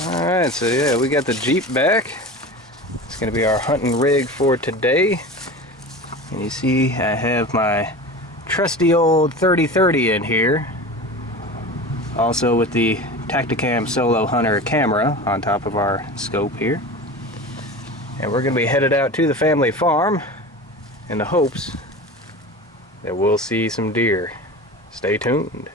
Alright, so yeah, we got the Jeep back. It's going to be our hunting rig for today. And you see I have my trusty old 30-30 in here. Also with the Tacticam Solo Hunter camera on top of our scope here. And we're going to be headed out to the family farm in the hopes that we'll see some deer. Stay tuned.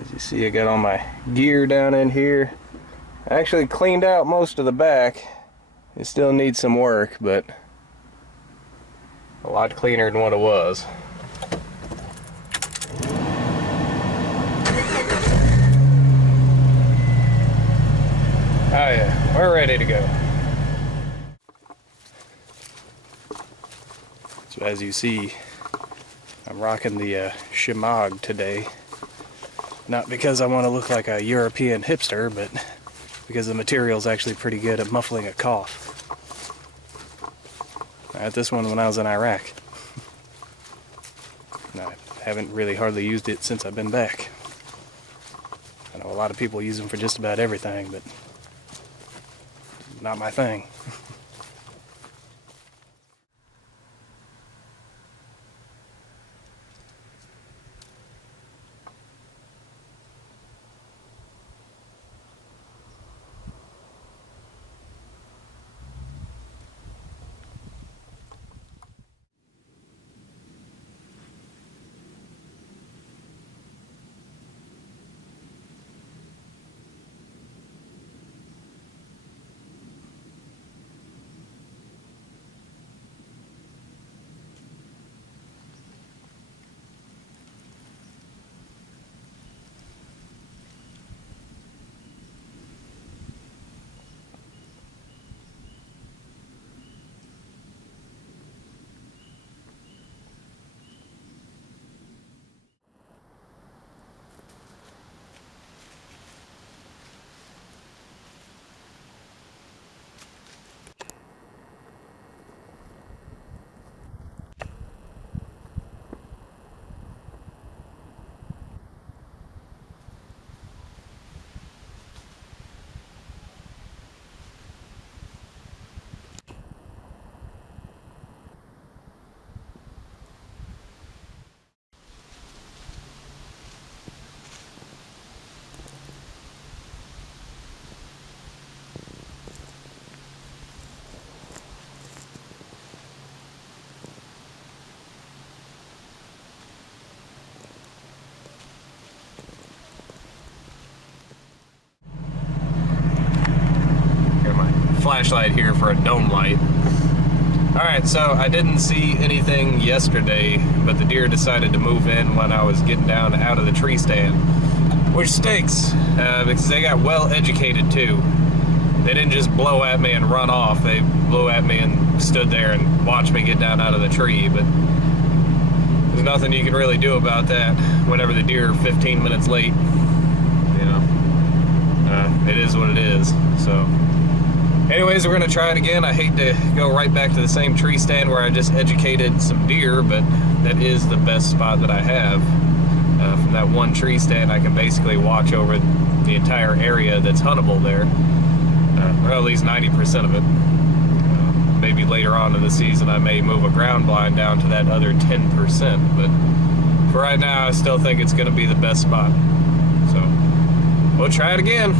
As you see, I got all my gear down in here. I actually cleaned out most of the back. It still needs some work, but a lot cleaner than what it was. Oh yeah, we're ready to go. So as you see, I'm rocking the Shimag today. Not because I want to look like a European hipster, but because the material is actually pretty good at muffling a cough. I had this one when I was in Iraq. And I haven't really hardly used it since I've been back. I know a lot of people use them for just about everything, but not my thing. Flashlight here for a dome light. Alright, so I didn't see anything yesterday, but the deer decided to move in when I was getting down out of the tree stand, which stinks, because they got well educated too. They didn't just blow at me and run off, they blew at me and stood there and watched me get down out of the tree, but there's nothing you can really do about that whenever the deer are 15 minutes late. You know, it is what it is, so. Anyways, we're going to try it again. I hate to go right back to the same tree stand where I just educated some deer, but that is the best spot that I have. From that one tree stand, I can basically watch over the entire area that's huntable there. Or at least 90% of it. Maybe later on in the season I may move a ground blind down to that other 10%, but for right now I still think it's going to be the best spot. So, we'll try it again.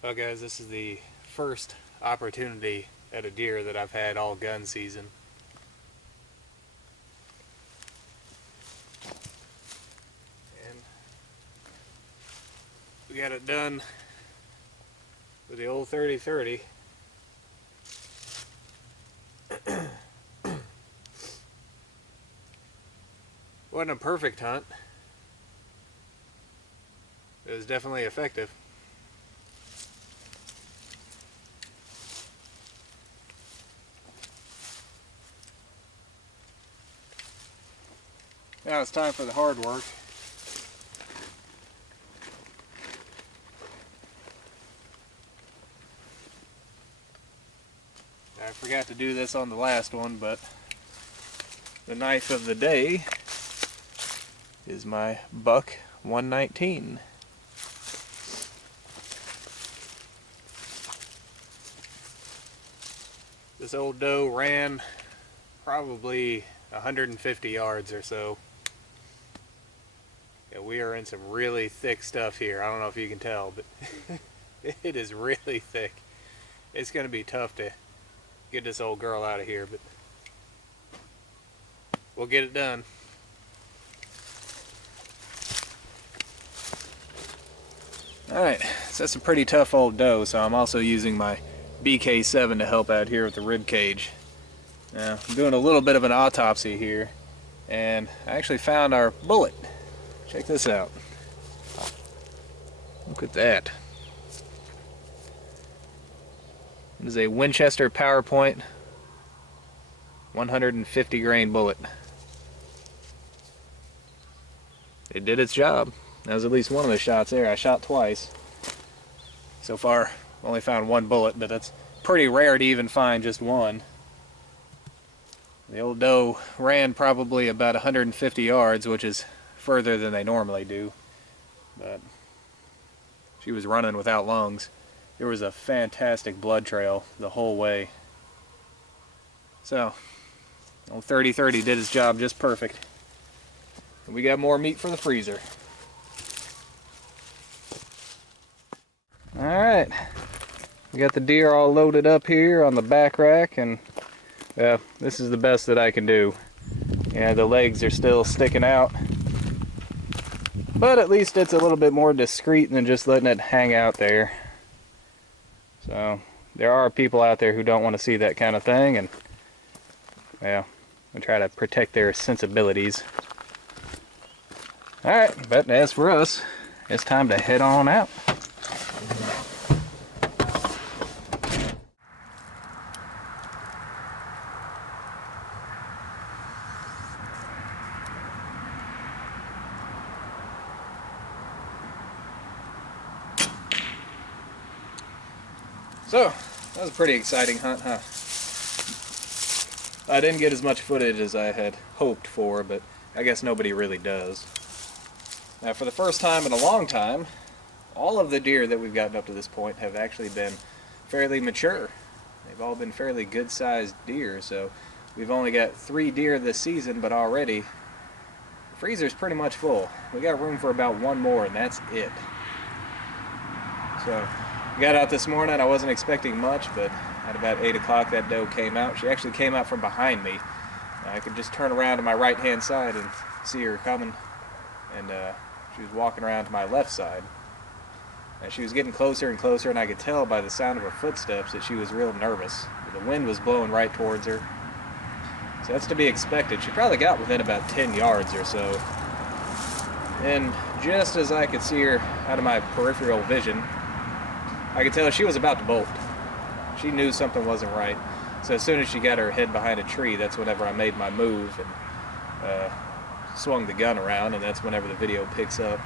Well guys, this is the first opportunity at a deer that I've had all gun season. And we got it done with the old 30-30. Wasn't a perfect hunt. It was definitely effective. Now it's time for the hard work. I forgot to do this on the last one, but the knife of the day is my buck 119. This old doe ran probably 150 yards or so. Yeah, we are in some really thick stuff here. I don't know if you can tell, but it is really thick. It's going to be tough to get this old girl out of here, but we'll get it done. Alright, so that's a pretty tough old doe, so I'm also using my BK7 to help out here with the rib cage. Now, I'm doing a little bit of an autopsy here, and I actually found our bullet. Check this out. Look at that. It is a Winchester PowerPoint 150 grain bullet. It did its job. That was at least one of the shots there. I shot twice. So far, only found one bullet, but that's pretty rare to even find just one. The old doe ran probably about 150 yards, which is further than they normally do. But she was running without lungs. There was a fantastic blood trail the whole way. So, old 30-30 did his job just perfect. And we got more meat for the freezer. Alright, we got the deer all loaded up here on the back rack, and this is the best that I can do. Yeah, the legs are still sticking out, but at least it's a little bit more discreet than just letting it hang out there. So there are people out there who don't want to see that kind of thing, and well, we try to protect their sensibilities. Alright, but as for us, it's time to head on out. So, that was a pretty exciting hunt, huh? I didn't get as much footage as I had hoped for, but I guess nobody really does. Now, for the first time in a long time, all of the deer that we've gotten up to this point have actually been fairly mature. They've all been fairly good-sized deer, so we've only got 3 deer this season, but already the freezer's pretty much full. We got room for about 1 more, and that's it. So, we got out this morning. I wasn't expecting much, but at about 8 o'clock that doe came out. She actually came out from behind me. I could just turn around to my right-hand side and see her coming, and she was walking around to my left side. And she was getting closer and closer, and I could tell by the sound of her footsteps that she was real nervous. The wind was blowing right towards her. So that's to be expected. She probably got within about 10 yards or so. And just as I could see her out of my peripheral vision, I could tell she was about to bolt. She knew something wasn't right. So as soon as she got her head behind a tree, that's whenever I made my move and swung the gun around, and that's whenever the video picks up.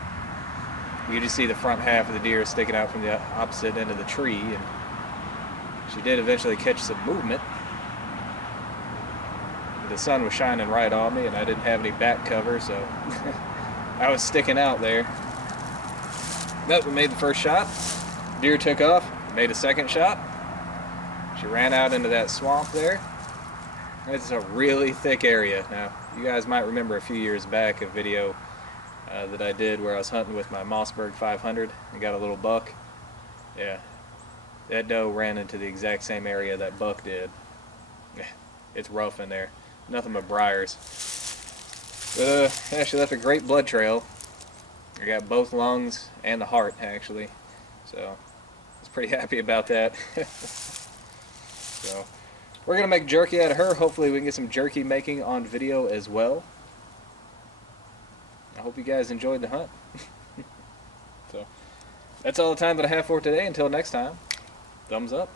You can just see the front half of the deer sticking out from the opposite end of the tree, and she did eventually catch some movement. The sun was shining right on me, and I didn't have any back cover, so I was sticking out there. But we made the first shot. Deer took off, made a second shot. She ran out into that swamp there. It's a really thick area. Now, you guys might remember a few years back a video that I did where I was hunting with my Mossberg 500 and got a little buck. Yeah, that doe ran into the exact same area that buck did. It's rough in there. Nothing but briars. But yeah, she left a great blood trail. I got both lungs and the heart, actually. So I was pretty happy about that. So we're going to make jerky out of her. Hopefully we can get some jerky making on video as well. I hope you guys enjoyed the hunt. So that's all the time that I have for today. Until next time, thumbs up.